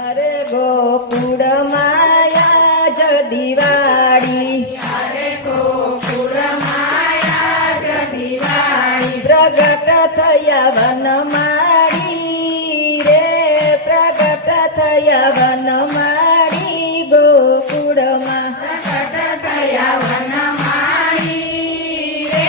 અરે ગોકુળ માયા જદીવાડી, અરે ગોકુળ માયા જદીવાડી, પ્રગટ થયા વનમાળી રે, પ્રગટ થયા વનમાળી ગોકુળમાં, પ્રગટ થયા વનમાળી રે,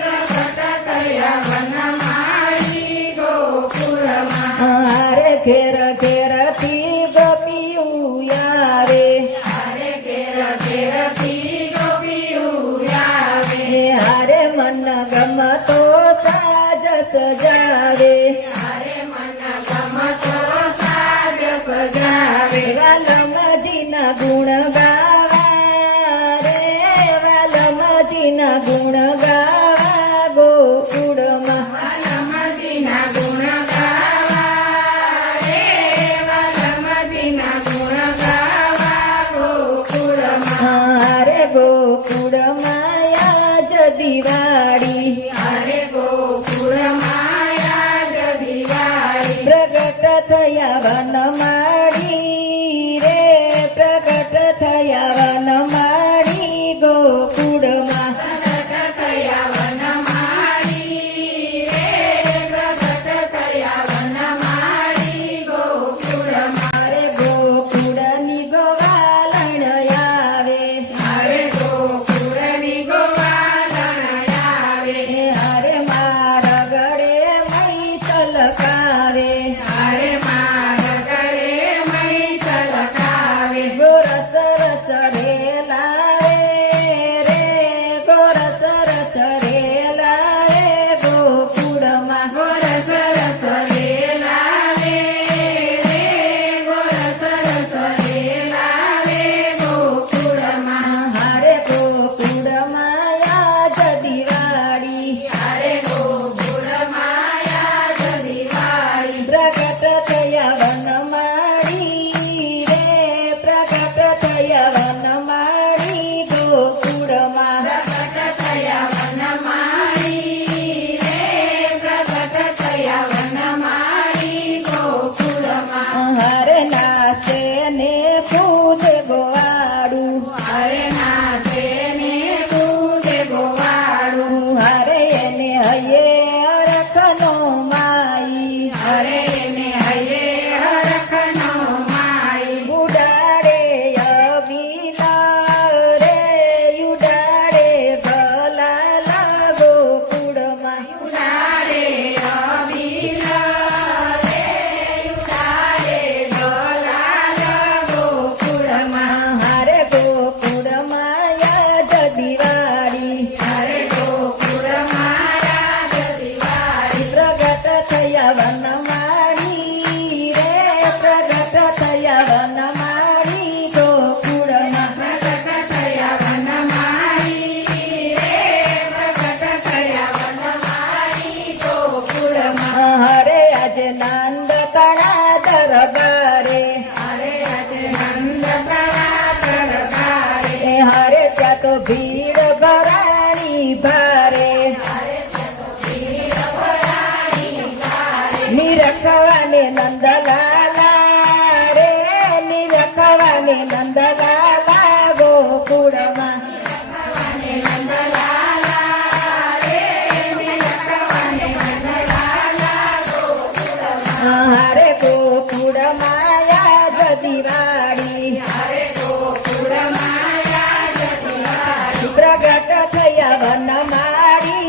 પ્રગટ થયા વનમાળી ગોકુળમાં. હારે ઘેર ઘેરથી ગોપીયું આવે, હારે ઘેર ઘેરથી ગોપીયું આવે, હારે મન ગમતો સાજ સજાવે, હારે મન ગમતો સાજ સજાવે, વાલમજીના ગુણ ગાવા રે, વાલમજીના ગુણ ગાવા ગોકુળમાં, વાલમજીના ગુણ ગાવા રે, વાલમજીના ગુણ ગાવા ગોકુળમાં. હારે ગોકુળ માયા જદીવાડી, હારે ગોકુળ માયા જદીવાડી, પ્રગટ થયા વનમાળી રે, પ્રગટ થયા વનમાળી ગોકુળમાં, પ્રગટ થયા વનમાળી રે, પ્રગટ થયા વનમાળી ગોકુળમાં. હારે ગોકુળની ગોવાલણ આવે, હારે ગોકુળની ગોવાલણ આવે, હારે મારા ગળે મહી તલકાવે, હારે મારા ગળે મહી છલકાવે, ગોરસ રસ રેલા રે, ગોરસ રસ રેલા રે ગોકુળમાં, ગોરસ રસ રેલાવે રે, ગોરસ રસ રેલાવે ગોકુળમાં. હારે ગોકુળ માયા જદીવાડી, હારે ગોકુળ માયા જદીવાડી, પ્રગટ થયા વનમાળી રે, પ્રગટ થયા વનમાળી ગોકુળમાં, પ્રગટ થયા વનમાળી રે, પ્રગટ થયા વનમાળી ગોકુળમાં. હારે નાચે ને કૂદે ગોવાડું, હારે નાચે ને કૂદે ગોવાળું, હારે એને હયે અરખનો માઈ, હરે એને હયે હરખનો માઈ, ઉડાડે અવિલા રે, ઉડાડે ભલાલા ગોકુળમાં, ઉડાડે અવિલા રે, ઉડાડે દલાલ ગોકુળમાં. હારે ગોકુળ માયા જદીવાડી, હરે ગોકુળ માયા જદીવાડી, પ્રગટ થયા વનમાળી રે, પ્રગટ થયા વનમાળી ગોકુળમાં, પ્રગટ થયા વનમાળી રે, પ્રગટ થયા વનમાળી ગોકુળમાં. હરે આજે નંદ કણા દરબારે, હરે આજે નંદ પ્રણા દરબારે, હરે ત્યાં તો ભીડ ભરાણી ભારે, નિરખવાને નંદલાલા રે, નિરખવાને નંદલાલા ગોકુળમાં, હારે ગોકુળ માયા જદીવાડી, હરે ગોકુળ માયા જદીવાડી, પ્રગટ થયા વનમાળી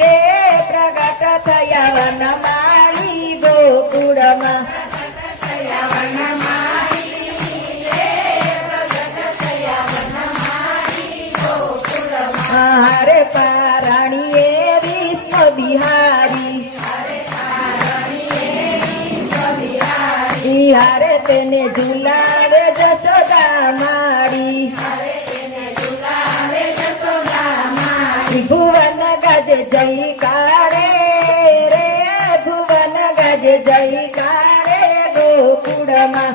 રે, પ્રગટ થયા વનમાળી ગોકુળમાં, થયા વનમાળી રે, પ્રગટ થયા વનમાળી ગોકુળમાં. હારે પારાણીએ વિષ્ણુ બિહારી, હારે તેને ઝુલાવે જશોદા માળી, ભુવન ગાજે જયકારે રે, ભુવન ગાજે જયકારે ગોકુળમાં,